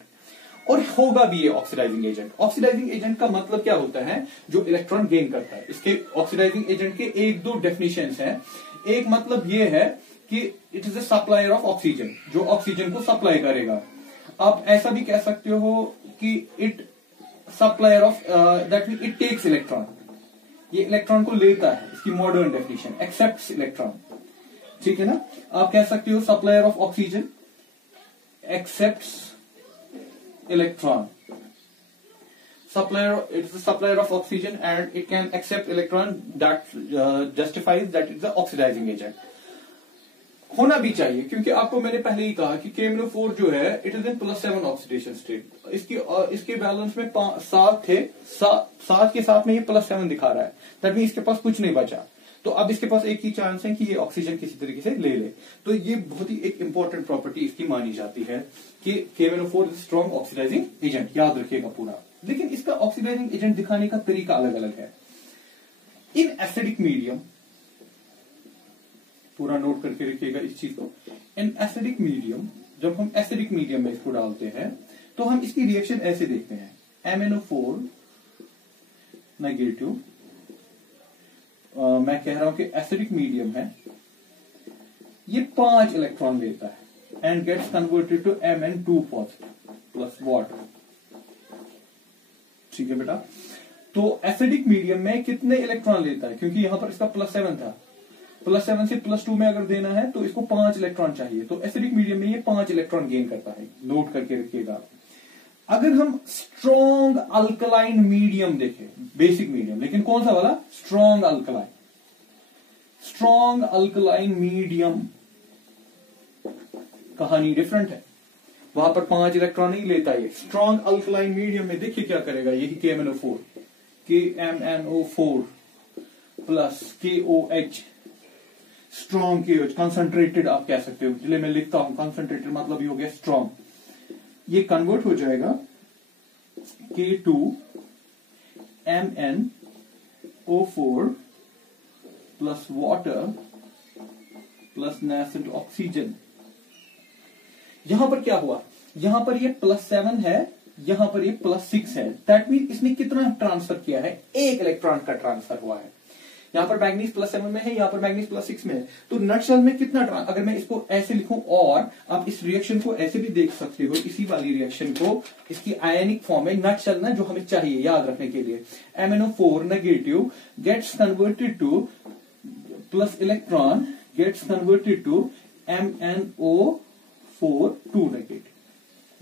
और होगा भी ये ऑक्सीडाइजिंग एजेंट। ऑक्सीडाइजिंग एजेंट का मतलब क्या होता है, जो इलेक्ट्रॉन गेन करता है। इसके ऑक्सीडाइजिंग एजेंट के 1-2 डेफिनेशंस हैं। एक मतलब ये है कि it is a supplier of oxygen, जो ऑक्सीजन को सप्लाई करेगा। आप ऐसा भी कह सकते हो कि it supplier of, that mean it takes electron, ये इलेक्ट्रॉन को लेता है, इसकी मॉडर्न डेफिनेशन, एक्सेप्ट्स इलेक्ट्रॉन, ठीक है ना। आप कह सकते हो supplier of oxygen accepts electron. It is a supplier of oxygen and it can accept electron, that justifies that it's the oxidizing agent. होना भी चाहिए, क्योंकि आपको मैंने पहले ही कहा कि KMnO4 जो है it is in +7 oxidation state. इसके बैलेंस में 7 थे, 7 के साथ में ये +7 दिखा रहा है, दैट मीन इसके पास कुछ नहीं बचा। तो अब इसके पास एक ही चांस है कि ये ऑक्सीजन किसी तरीके से ले ले। तो ये बहुत ही एक इंपॉर्टेंट प्रॉपर्टी इसकी मानी जाती है कि KMnO4 स्ट्रॉन्ग ऑक्सीडाइजिंग एजेंट, याद रखिएगा पूरा। लेकिन इसका ऑक्सीडाइजिंग एजेंट दिखाने का तरीका अलग अलग है। इन एसिडिक मीडियम, पूरा नोट करके रखिएगा इस चीज को, इन एसिडिक मीडियम, जब हम एसिडिक मीडियम में इसको डालते हैं तो हम इसकी रिएक्शन ऐसे देखते हैं, MnO4 नेगेटिव, मैं कह रहा हूं कि एसिडिक मीडियम है, ये 5 इलेक्ट्रॉन लेता है and gets converted to Mn2 positive plus water. ठीक है बेटा, तो एसिडिक मीडियम में कितने इलेक्ट्रॉन लेता है, क्योंकि यहां पर इसका +7 था, +7 से +2 में अगर देना है तो इसको 5 इलेक्ट्रॉन चाहिए, तो एसिडिक मीडियम में ये 5 इलेक्ट्रॉन गेन करता है, नोट करके रखिएगा। अगर हम स्ट्रॉन्ग अल्कलाइन मीडियम देखें, बेसिक मीडियम, लेकिन कौन सा वाला, strong alkaline, strong alkaline medium, कहानी डिफरेंट है, वहां पर 5 इलेक्ट्रॉन नहीं लेता है। स्ट्रॉन्ग अल्कलाइन मीडियम में देखिए क्या करेगा, यही KMnO4 plus KOH, strong KOH, concentrated आप कह सकते हो, इसलिए मैं लिखता हूं कंसंट्रेटेड, मतलब ये हो गया स्ट्रॉन्ग, ये कन्वर्ट हो जाएगा K2MnO4 plus water plus nascent oxygen. यहां पर क्या हुआ, यहां पर ये +7 है, यहां पर ये +6 है, दैट मीन इसने कितना ट्रांसफर किया है, 1 इलेक्ट्रॉन का ट्रांसफर हुआ है। यहां पर मैग्नीज +7 में है, यहां पर मैग्नीज +6 में है, तो नटशेल में कितना अगर मैं इसको ऐसे लिखूं, और आप इस रिएक्शन को ऐसे भी देख सकते हो, इसी वाली रिएक्शन को इसकी आयनिक फॉर्म में, नटशेल ना जो हमें चाहिए याद रखने के लिए, MnO4 negative gets converted to plus electron gets converted to MnO4 2 negative,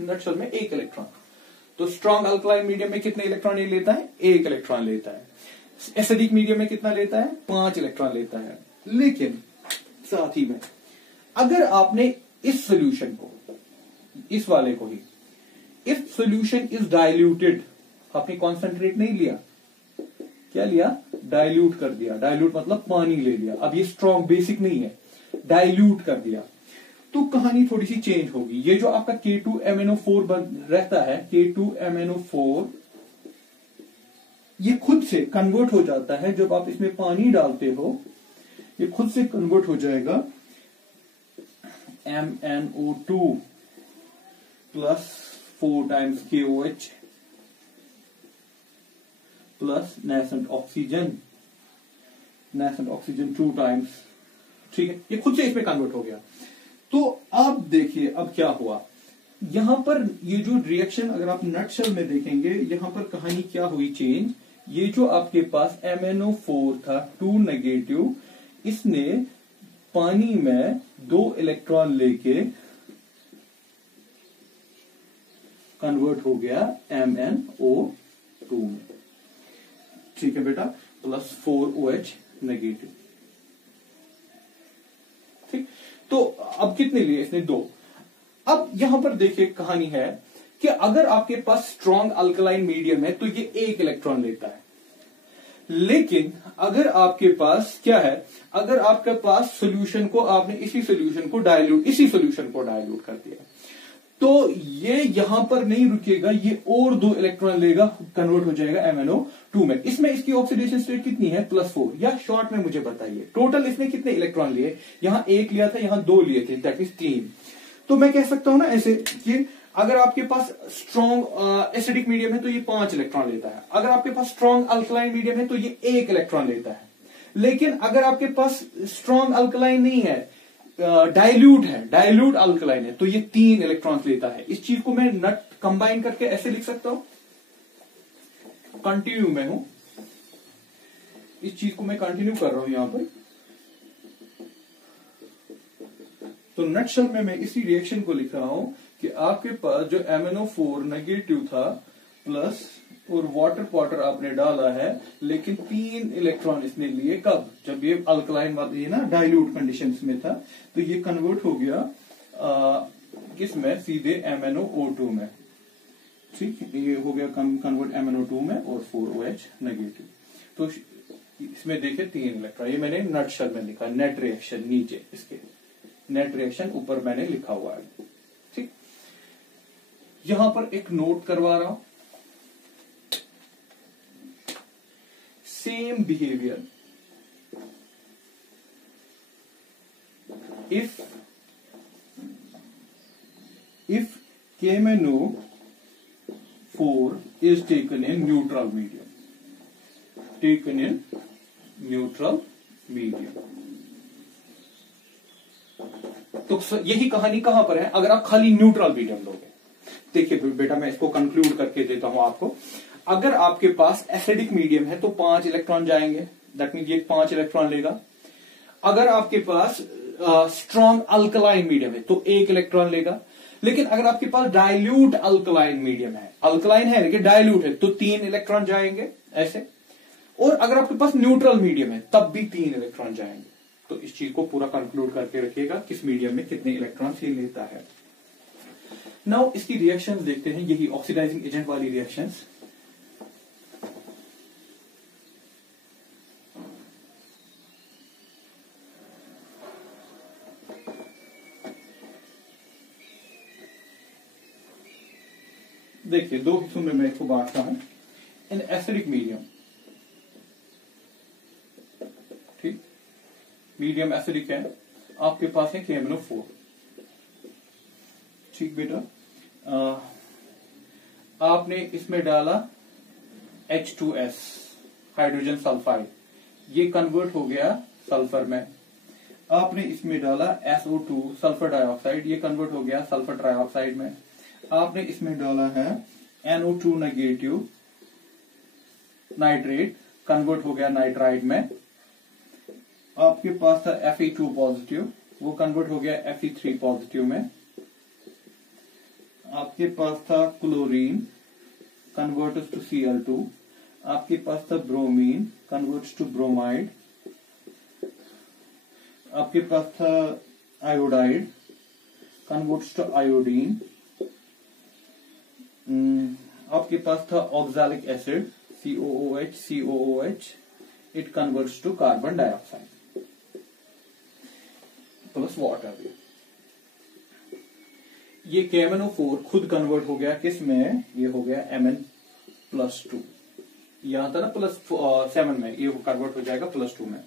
nutshell में 1 इलेक्ट्रॉन। तो स्ट्रॉन्ग अल्कलाइन मीडियम में कितने इलेक्ट्रॉन लेता है, 1 इलेक्ट्रॉन लेता है। एसिडिक मीडियम में कितना लेता है, 5 इलेक्ट्रॉन लेता है। लेकिन साथ ही में अगर आपने इस सॉल्यूशन को, इस वाले को ही, इफ सॉल्यूशन इज डाइल्यूटेड, आपने कॉन्सेंट्रेट नहीं लिया, क्या लिया, डाइल्यूट कर दिया, डाइल्यूट मतलब पानी ले लिया, अब ये स्ट्रॉन्ग बेसिक नहीं है, डाइल्यूट कर दिया, तो कहानी थोड़ी सी चेंज होगी। ये जो आपका K2MnO4 रहता है, K2MnO4 ये खुद से कन्वर्ट हो जाता है, जब आप इसमें पानी डालते हो ये खुद से कन्वर्ट हो जाएगा MnO2 plus 4 times KOH plus nascent oxygen 2 times, ठीक है, ये खुद से इसमें कन्वर्ट हो गया। तो अब देखिए अब क्या हुआ, यहां पर ये जो रिएक्शन अगर आप नटशेल में देखेंगे, यहां पर कहानी क्या हुई चेंज, ये जो आपके पास MnO4 था 2 नेगेटिव, इसने पानी में 2 इलेक्ट्रॉन लेके कन्वर्ट हो गया MnO2 में, ठीक है बेटा, प्लस 4OH नेगेटिव। ठीक, तो अब कितने लिए इसने, 2। अब यहां पर देखिए कहानी है कि अगर आपके पास स्ट्रॉन्ग अल्कलाइन मीडियम है तो ये 1 इलेक्ट्रॉन लेता है, लेकिन अगर आपके पास क्या है, अगर आपके पास सॉल्यूशन को आपने इसी सॉल्यूशन को डाइल्यूट कर दिया, तो ये यहां पर नहीं रुकेगा, ये और 2 इलेक्ट्रॉन लेगा, कन्वर्ट हो जाएगा MnO2 में। इसमें इसकी ऑक्सीडेशन स्टेट कितनी है, +4, या शॉर्ट में मुझे बताइए टोटल इसने कितने इलेक्ट्रॉन लिए, यहां 1 लिया था, यहां 2 लिए थे, दैट मींस 3। तो मैं कह सकता हूं ना ऐसे कि अगर आपके पास स्ट्रॉन्ग एसिडिक मीडियम है तो ये 5 इलेक्ट्रॉन लेता है, अगर आपके पास स्ट्रॉन्ग अल्कलाइन मीडियम है तो ये 1 इलेक्ट्रॉन लेता है, लेकिन अगर आपके पास स्ट्रॉन्ग अल्कलाइन नहीं है, डाइल्यूट अल्कलाइन है, तो ये 3 इलेक्ट्रॉन्स लेता है। इस चीज को मैं नट कंबाइन करके ऐसे लिख सकता हूं, कंटिन्यू में हूं, इस चीज को मैं कंटिन्यू कर रहा हूं यहां पर। तो नटशेल में मैं इसी रिएक्शन को लिख रहा हूं कि आपके पास जो MnO4 नेगेटिव था प्लस और वाटर आपने डाला है, लेकिन 3 इलेक्ट्रॉन इसने लिए, कब, जब ये अल्कलाइन ये ना डाइल्यूट कंडीशंस में था, तो ये कन्वर्ट हो गया किस में, सीधे MnO2 में, ठीक, ये हो गया कन्वर्ट MnO2 में और 4OH नेगेटिव। तो इसमें देखिए 3 इलेक्ट्रॉन, ये मैंने नटशेल में लिखा, नेट रिएक्शन नीचे, इसके नेट रिएक्शन ऊपर मैंने लिखा हुआ है। ठीक, यहां पर एक नोट करवा रहा हूं, same behaviour if KMnO4 is taken in neutral medium, तो यही कहानी कहां पर है अगर आप खाली न्यूट्रल मीडियम लोगे। देखिए बेटा, मैं इसको कंक्लूड करके देता हूं आपको। अगर आपके पास एसिडिक मीडियम है तो 5 इलेक्ट्रॉन जाएंगे, दैट मीन ये 5 इलेक्ट्रॉन लेगा। अगर आपके पास स्ट्रॉन्ग अल्कलाइन मीडियम है तो 1 इलेक्ट्रॉन लेगा। लेकिन अगर आपके पास डाइल्यूट अल्कलाइन मीडियम है, अल्कलाइन है लेकिन डाइल्यूट है, तो 3 इलेक्ट्रॉन जाएंगे ऐसे। और अगर आपके पास न्यूट्रल मीडियम है तब भी 3 इलेक्ट्रॉन जाएंगे। तो इस चीज को पूरा कंक्लूड करके रखिएगा, किस मीडियम में कितने इलेक्ट्रॉन ये लेता है। नाउ इसकी रिएक्शंस देखते हैं, यही ऑक्सीडाइजिंग एजेंट वाली रिएक्शंस। देखिए 2 हिस्सों में मैं इसको बांटता हूं। इन एसिडिक मीडियम, ठीक, मीडियम एसिडिक है, आपके पास है KMnO4। ठीक बेटा, आपने इसमें डाला H2S हाइड्रोजन सल्फाइड, ये कन्वर्ट हो गया सल्फर में। आपने इसमें डाला SO2 सल्फर डाइऑक्साइड, ये कन्वर्ट हो गया सल्फर ट्राइऑक्साइड में। आपने इसमें डाला है NO2 नेगेटिव नाइट्रेट, कन्वर्ट हो गया नाइट्राइड में। आपके पास था Fe2 पॉजिटिव, वो कन्वर्ट हो गया Fe3 पॉजिटिव में। आपके पास था क्लोरीन, कन्वर्ट्स टू Cl2। आपके पास था ब्रोमीन, कन्वर्ट्स टू ब्रोमाइड। आपके पास था आयोडाइड, कन्वर्ट्स टू आयोडीन। आपके पास था oxalic acid COOH, it converts to carbon dioxide plus water. ये KMnO4 खुद कन्वर्ट हो गया किस में, ये हो गया Mn+2। यहां था ना +7 में, ये कन्वर्ट हो जाएगा +2 में।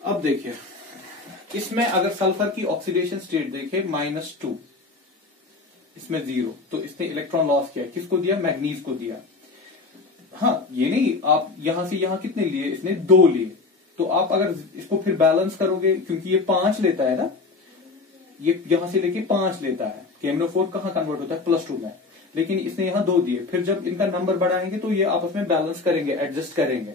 अब देखिए इसमें अगर सल्फर की ऑक्सीडेशन स्टेट देखे -2, इसमें 0, तो इसने इलेक्ट्रॉन लॉस किया, किसको दिया, मैग्नीज को दिया। हाँ, ये नहीं आप यहां से यहां कितने लिए, इसने 2 लिए, तो आप अगर इसको फिर बैलेंस करोगे, क्योंकि ये 5 लेता है ना, ये यहां से लेके 5 लेता है। KMnO4 कहां कन्वर्ट होता है, +2 में, लेकिन इसने यहां 2 दिए। फिर जब इनका नंबर बढ़ाएंगे तो ये आपस में बैलेंस करेंगे, एडजस्ट करेंगे।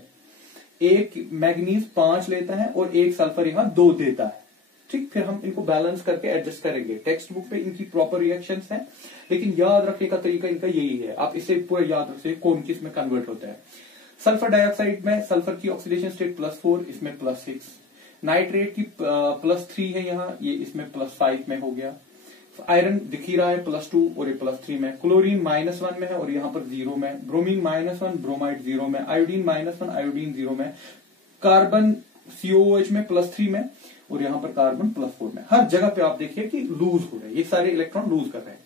एक मैग्नीज 5 लेता है और एक सल्फर यहां 2 देता है। ठीक, फिर हम इनको बैलेंस करके एडजस्ट करेंगे। टेक्स्ट बुक पे इनकी प्रॉपर रिएक्शंस हैं, लेकिन याद रखने का तरीका इनका यही है। आप इसे पूरा याद रखिए कौन किस में कन्वर्ट होता है। सल्फर डाइऑक्साइड में सल्फर की ऑक्सीडेशन स्टेट +4, इसमें +6। नाइट्रेट की +3 है यहाँ, ये इसमें +5 में हो गया। आयरन दिख ही रहा है +2 और ये +3 में। क्लोरीन -1 में है और यहाँ पर 0 में। ब्रोमीन -1, ब्रोमाइड 0 में। आयोडीन -1, आयोडीन 0 में। कार्बन COOH में +3 में और यहाँ पर कार्बन +4 में। हर जगह पे आप देखिए कि लूज हो रहे हैं, ये सारे इलेक्ट्रॉन लूज कर रहे हैं।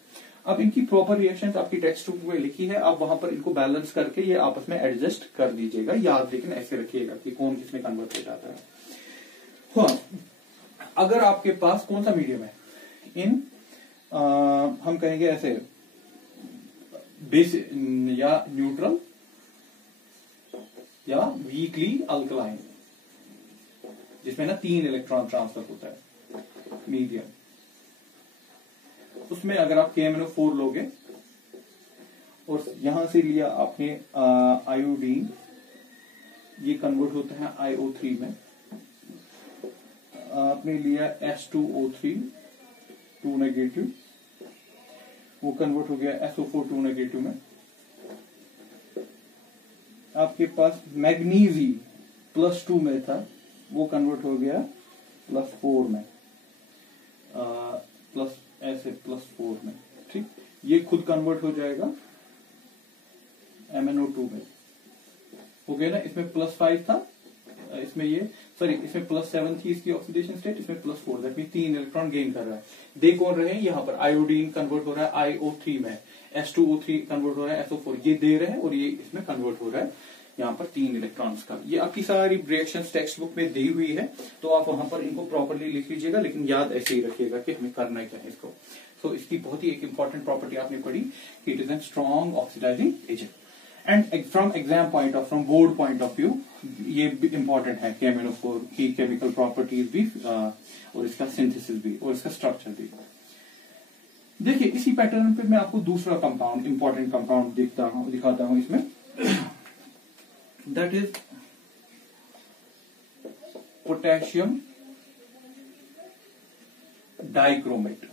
अब इनकी प्रॉपर रिएक्शंस आपकी टेक्स्ट बुक में लिखी है, आप वहां पर इनको बैलेंस करके ये आपस में एडजस्ट कर दीजिएगा। याद लेकिन ऐसे रखिएगा कि कौन किसमें कन्वर्ट हो जाता है। हाँ, अगर आपके पास कौन सा मीडियम है, हम कहेंगे ऐसे बेस या न्यूट्रल या वीकली अल्कलाइन, जिसमें ना 3 इलेक्ट्रॉन ट्रांसफर होता है, मीडियम, उसमें अगर आप KMnO4 लोगे और यहां से लिया आपने आयोडीन, ये कन्वर्ट होता है IO3 में। आपने लिया S2O3 2 नेगेटिव, वो कन्वर्ट हो गया SO4 2 नेगेटिव में। आपके पास मैग्नीजी +2 में था, वो कन्वर्ट हो गया +4 में, प्लस ऐसे +4 में। ठीक, ये खुद कन्वर्ट हो जाएगा MnO2 में। हो गया ना, इसमें +5 था, इसमें ये सॉरी इसमें +7 थी इसकी ऑक्सीडेशन स्टेट, इसमें +4, दैट मीन 3 इलेक्ट्रॉन गेन कर रहा है। दे कौन रहे हैं यहाँ पर, आयोडीन कन्वर्ट हो रहा है IO3 में, H2O3 कन्वर्ट हो रहा है SO4, ये दे रहे हैं और ये इसमें कन्वर्ट हो रहा है यहाँ पर 3 इलेक्ट्रॉन्स का। ये आपकी सारी रिएक्शंस टेक्स्ट बुक में दी हुई है, तो आप वहां पर इनको प्रॉपर्ली लिख लीजिएगा, लेकिन याद ऐसे ही रखिएगा कि हमें करना क्या है इसको। तो इसकी बहुत ही एक इंपॉर्टेंट प्रॉपर्टी आपने पढ़ी कि it is an strong oxidising agent. And from exam point of from board point of view ये भी इंपॉर्टेंट है, KMnO4 की केमिकल प्रॉपर्टीज भी और इसका सिंथेसिस भी और इसका स्ट्रक्चर भी। देखिए इसी पैटर्न पे मैं आपको दूसरा कंपाउंड, इंपॉर्टेंट कंपाउंड दिखाता हूं इसमें, that is potassium dichromate.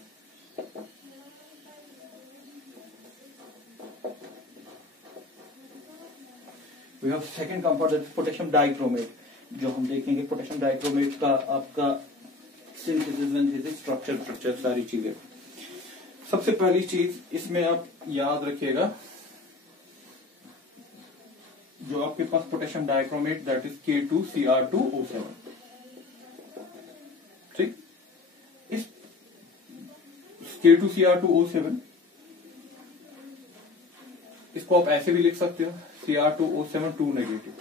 We have second compound that is potassium dichromate, जो हम देखेंगे पोटेशियम डाइक्रोमेट का आपका सिंथेसिस, स्ट्रक्चर सारी चीजें। सबसे पहली चीज इसमें आप याद रखिएगा, जो आपके पास potassium dichromate that is K2Cr2O7, ठीक। इस K2Cr2O7 इसको आप ऐसे भी लिख सकते हो Cr2O7 2 नेगेटिव,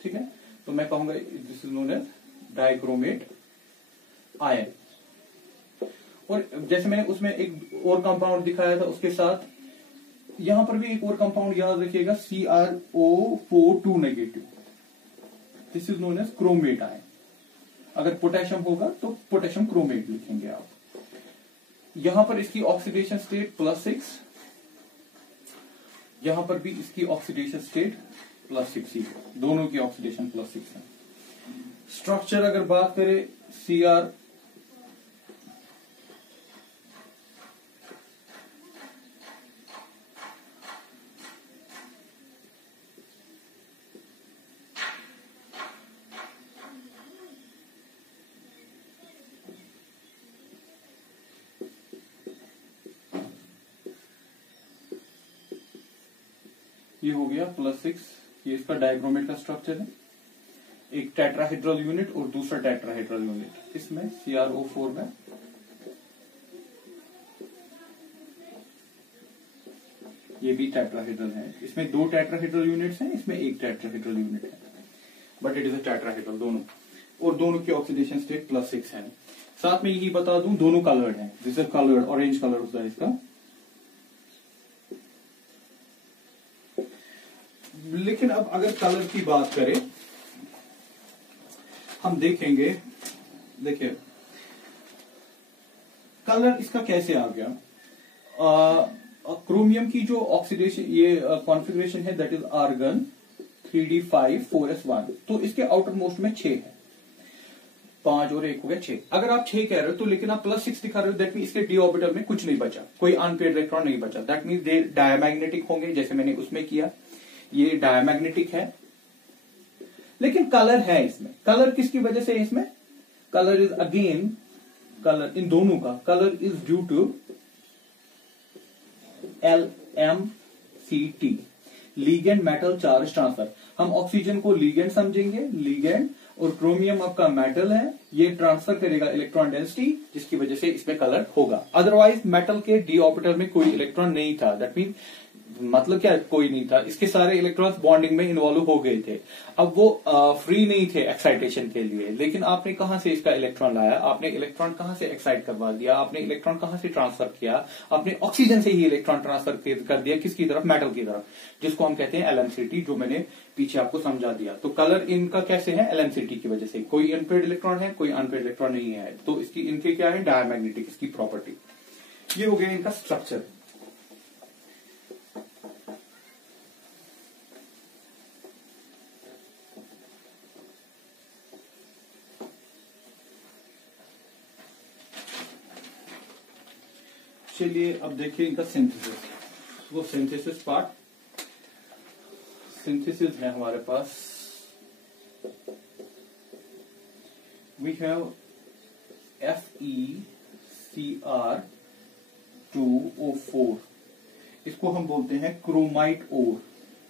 ठीक है। तो मैं कहूंगा this is known as dichromate ion. और जैसे मैंने उसमें एक और कंपाउंड दिखाया था उसके साथ, यहां पर भी एक और कंपाउंड याद रखिएगा CrO4 2 नेगेटिव, this is known as chromate ion. अगर पोटेशियम होगा तो पोटेशियम क्रोमेट लिखेंगे आप। यहां पर इसकी ऑक्सीडेशन स्टेट +6, यहां पर भी इसकी ऑक्सीडेशन स्टेट +6 ही, दोनों की ऑक्सीडेशन +6 है। स्ट्रक्चर अगर बात करें Cr ये हो गया +6, ये इसका डाइक्रोमेट का स्ट्रक्चर है। एक टेट्राहेड्रल यूनिट और दूसरा टेट्राहेड्रल यूनिट, इसमें CrO4 में ये भी टेट्राहेड्रल है। इसमें 2 टेट्राहेड्रल यूनिट्स हैं, इसमें एक टेट्राहेड्रल यूनिट है, but it is a tetrahedral दोनों, और दोनों की ऑक्सीडेशन स्टेट +6 है। साथ में यही बता दूं दोनों कलर्ड हैं, this is coloured, orange colour होता है इसका। लेकिन अब अगर कलर की बात करें, हम देखेंगे, देखिए कलर इसका कैसे आ गया। क्रोमियम की जो ऑक्सीडेशन ये कॉन्फ़िगरेशन है that is argon 3d5 4s1, तो इसके आउटर मोस्ट में 6 है, 5 और 1 हो गया 6। अगर आप 6 कह रहे हो तो लेकिन आप +6 दिखा रहे हो, दैट मीन इसके डी ऑर्बिटल में कुछ नहीं बचा, कोई अनपेयर्ड इलेक्ट्रॉन नहीं बचा, दैट मीन दे डायमैग्नेटिक होंगे, जैसे मैंने उसमें किया, ये डायमैग्नेटिक है। लेकिन कलर है इसमें, कलर किसकी वजह से है इसमें, कलर इज अगेन, कलर इन दोनों का colour is due to LMCT, ligand metal charge transfer. हम ऑक्सीजन को लीगेंड समझेंगे, लीगेंड, और क्रोमियम आपका मेटल है, ये ट्रांसफर करेगा इलेक्ट्रॉन डेंसिटी, जिसकी वजह से इसमें कलर होगा। अदरवाइज मेटल के डी ऑर्बिटल में कोई इलेक्ट्रॉन नहीं था, दैट मीन मतलब क्या कोई नहीं था, इसके सारे इलेक्ट्रॉन्स बॉन्डिंग में इन्वॉल्व हो गए थे। अब वो फ्री नहीं थे एक्साइटेशन के लिए, लेकिन आपने कहां से इसका इलेक्ट्रॉन लाया, आपने इलेक्ट्रॉन कहां से एक्साइट करवा दिया, आपने इलेक्ट्रॉन कहां से ट्रांसफर किया, आपने ऑक्सीजन से ही इलेक्ट्रॉन ट्रांसफर कर दिया, किसकी तरफ, मेटल की तरफ, जिसको हम कहते हैं LMCT, जो मैंने पीछे आपको समझा दिया। तो कलर इनका कैसे है, LMCT की वजह से, कोई अनपेयर्ड इलेक्ट्रॉन है, कोई अनपेयर्ड इलेक्ट्रॉन नहीं है, तो इसकी इनके क्या है, डायमैग्नेटिक इसकी प्रॉपर्टी। ये हो गया इनका स्ट्रक्चर। चलिए अब देखिए इनका सिंथेसिस, वो सिंथेसिस पार्ट, सिंथेसिस है हमारे पास। वी हैव FeCr2O4, इसको हम बोलते हैं क्रोमाइट ओर,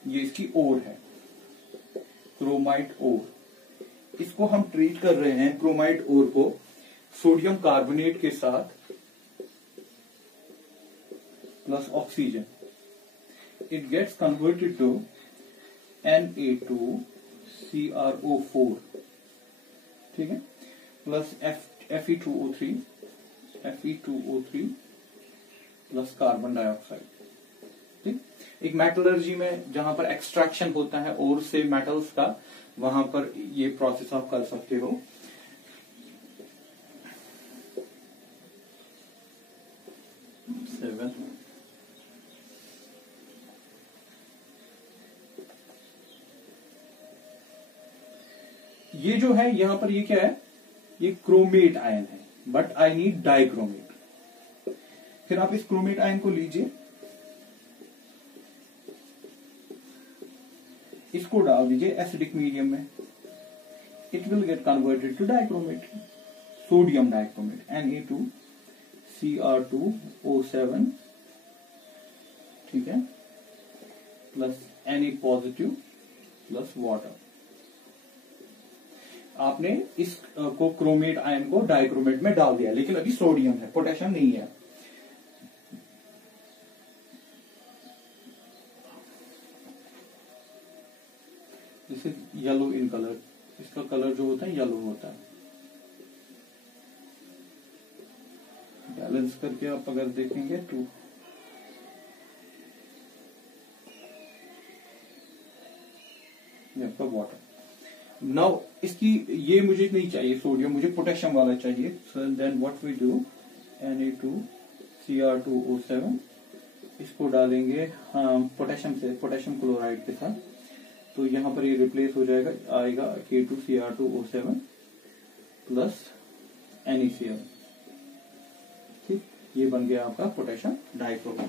ये इसकी ओर है। क्रोमाइट ओर। इसको हम ट्रीट कर रहे हैं क्रोमाइट ओर को सोडियम कार्बोनेट के साथ plus oxygen. It gets converted to Na2CrO4, ठीक है, plus Fe2O3 plus carbon dioxide. ठीक, एक मेटलर्जी में जहां पर एक्सट्रैक्शन होता है और से मेटल्स का, वहां पर ये प्रोसेस आप कर सकते हो। ये जो है यहां पर ये क्या है, ये क्रोमेट आयन है, बट आई नीड डाइक्रोमेट। फिर आप इस क्रोमेट आयन को लीजिए, इसको डाल दीजिए एसिडिक मीडियम में, it will get converted to dichromate, sodium dichromate Na2Cr2O7, ठीक है, plus Na positive plus water. आपने इस को क्रोमेट आयन को डाइक्रोमेट में डाल दिया, लेकिन अभी सोडियम है, पोटेशियम नहीं है। This is yellow in colour, इसका कलर जो होता है येलो होता है। बैलेंस करके आप अगर देखेंगे तो आपका वाटर। नाउ इसकी ये मुझे नहीं चाहिए सोडियम, मुझे पोटेशियम वाला चाहिए। So then what we do, Na2Cr2O7, इसको डालेंगे पोटेशियम से, पोटेशियम क्लोराइड के साथ, तो यहां पर ये रिप्लेस हो जाएगा, आएगा K2Cr2O7 प्लस NaCl। ठीक, ये बन गया आपका पोटेशियम डाइक्रोमेट।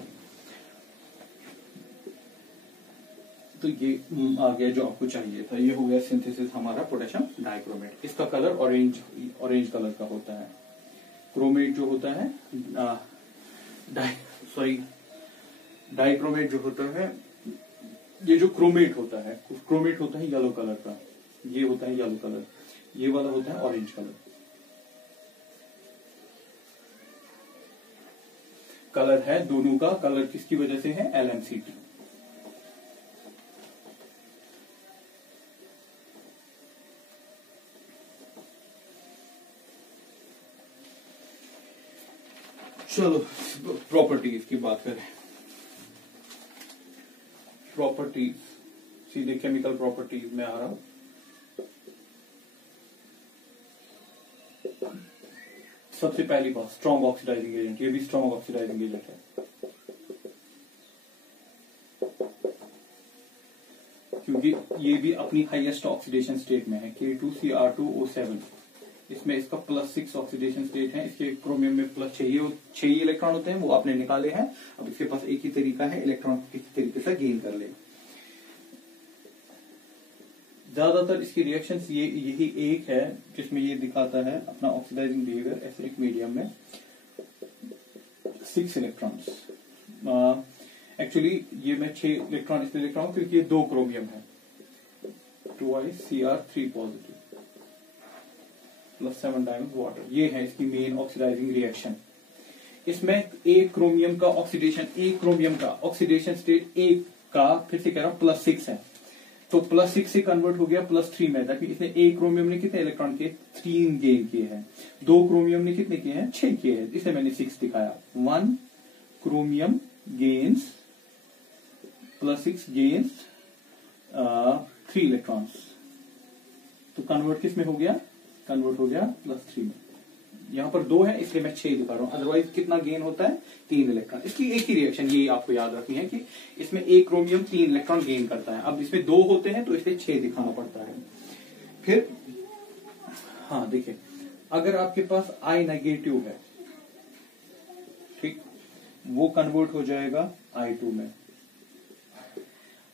तो ये आ गया जो आपको चाहिए था, ये हो गया सिंथेसिस हमारा पोटेशियम डाइक्रोमेट। इसका कलर ऑरेंज कलर का होता है। क्रोमेट जो होता है, डाइक्रोमेट जो होता है, ये जो क्रोमेट होता है, क्रोमेट होता है येलो कलर का, ये होता है येलो कलर, ये वाला होता है ऑरेंज कलर। कलर है दोनों का, कलर किसकी वजह से है, LMCT। चलो प्रॉपर्टीज की बात करें। प्रॉपर्टीज, सीधे केमिकल प्रॉपर्टीज में आ रहा हूं। सबसे पहली बात, स्ट्रॉन्ग ऑक्सीडाइजिंग एजेंट। ये भी स्ट्रॉन्ग ऑक्सीडाइजिंग एजेंट है, क्योंकि ये भी अपनी हाईएस्ट ऑक्सीडेशन स्टेट में है। K2Cr2O7, इसमें इसका +6 ऑक्सीडेशन स्टेट है। इसके क्रोमियम में +6 ही इलेक्ट्रॉन होते हैं, वो आपने निकाले हैं। अब इसके पास एक ही तरीका है इलेक्ट्रॉन किसी तरीके से गेन कर ले। ज्यादातर इसकी रिएक्शंस यही एक है जिसमें ये दिखाता है अपना ऑक्सीडाइजिंग बिहेवियर एसिडिक मीडियम में 6 इलेक्ट्रॉन्स। एक्चुअली ये मैं 6 इलेक्ट्रॉन इसलिए लिख रहा हूं क्योंकि ये 2 क्रोमियम है, 2Cr3 positive plus 7 times water. ये है इसकी मेन ऑक्सीडाइजिंग रिएक्शन। इसमें एक क्रोमियम का ऑक्सीडेशन स्टेट एक का, फिर से कह रहा हूं, +6 है, तो +6 से कन्वर्ट हो गया +3 में। ताकि इसने एक क्रोमियम ने कितने इलेक्ट्रॉन के, 3 गेन किए हैं। 2 क्रोमियम ने कितने किए हैं, 6 किए हैं, इसलिए मैंने 6 दिखाया। 1 क्रोमियम गेन्स +6 गेन्स 3 इलेक्ट्रॉन्स, तो कन्वर्ट किस में हो गया, कन्वर्ट हो गया +3 में। यहां पर 2 है इसलिए मैं 6 दिखा रहा हूं, अदरवाइज कितना गेन होता है, 3 इलेक्ट्रॉन। इसकी एक ही रिएक्शन, ये आपको याद रखनी है कि इसमें एक क्रोमियम 3 इलेक्ट्रॉन गेन करता है। अब इसमें 2 होते हैं तो इसलिए 6 दिखाना पड़ता है। फिर हाँ देखिए, अगर आपके पास I नेगेटिव है, ठीक, वो कन्वर्ट हो जाएगा I2 में।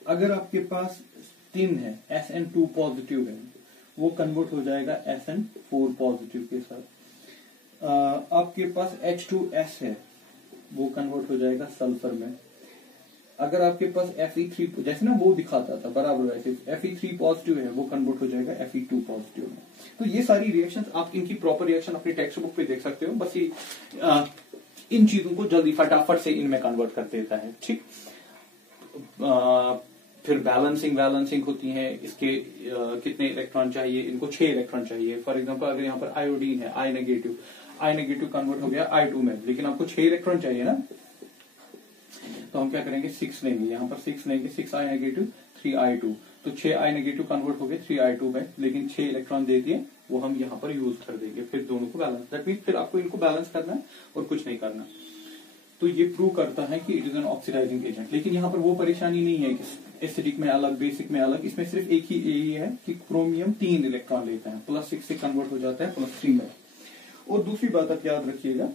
अगर आपके पास 3 है, SN2 पॉजिटिव है, वो कन्वर्ट हो जाएगा SN4 पॉजिटिव के साथ। आपके पास H2S है, वो कन्वर्ट हो जाएगा सल्फर में। अगर आपके पास Fe3 जैसे ना वो दिखाता था बराबर वैसे Fe3 पॉजिटिव है, वो कन्वर्ट हो जाएगा Fe2 पॉजिटिव में। तो ये सारी रिएक्शंस आप इनकी प्रॉपर रिएक्शन अपनी टेक्स्ट बुक पे देख सकते हो। बस ये इन चीजों को जल्दी फटाफट से इनमें कन्वर्ट कर देता है। ठीक, फिर बैलेंसिंग होती है। इसके कितने इलेक्ट्रॉन चाहिए, इनको 6 इलेक्ट्रॉन चाहिए। फॉर एग्जांपल अगर यहाँ पर आयोडीन है, आई नेगेटिव कन्वर्ट हो गया I2 में, लेकिन आपको 6 इलेक्ट्रॉन चाहिए ना, तो हम क्या करेंगे 6 लेंगे, यहाँ पर 6 लेंगे, 6 I नेगेटिव 3 I2, तो 6 I नेगेटिव कन्वर्ट हो गए 3 I2 में, लेकिन 6 इलेक्ट्रॉन दे दिए, वो हम यहाँ पर यूज कर देंगे। फिर दोनों को बैलेंस, दैट मीन फिर आपको इनको बैलेंस करना है और कुछ नहीं करना। तो ये प्रूव करता है कि it is an oxidising agent. लेकिन यहाँ पर वो परेशानी नहीं है कि एसिडिक में अलग बेसिक में अलग, इसमें सिर्फ एक ही यही है कि क्रोमियम 3 इलेक्ट्रॉन लेता है, +6 से कन्वर्ट हो जाता है +3 में। और दूसरी बात आप याद रखिएगा,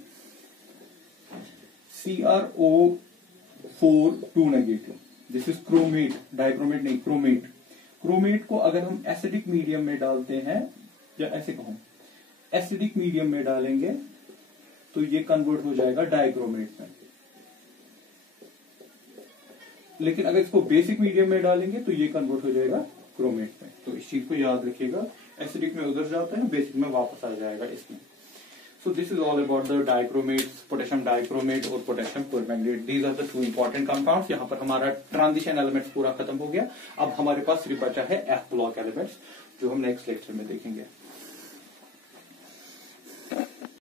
CrO4 2 नेगेटिव, दिस इज क्रोमेट, डाइक्रोमेट नहीं, क्रोमेट। क्रोमेट को अगर हम एसिडिक मीडियम में डालते हैं, या ऐसे कहूं एसिडिक मीडियम में डालेंगे, तो ये कन्वर्ट हो जाएगा डाइक्रोमेट में। लेकिन अगर इसको बेसिक मीडियम में डालेंगे तो ये कन्वर्ट हो जाएगा क्रोमेट में। तो इस चीज को याद रखिएगा, एसिडिक में उधर जाता है, बेसिक में वापस आ जाएगा इसमें। So this is all about the dichromates, potassium dichromate और potassium permanganate. These are the two important compounds. यहाँ पर हमारा ट्रांजिशन एलिमेंट्स पूरा खत्म हो गया। अब हमारे पास सिर्फ बचा है F ब्लॉक एलिमेंट्स, जो हम नेक्स्ट लेक्चर में देखेंगे।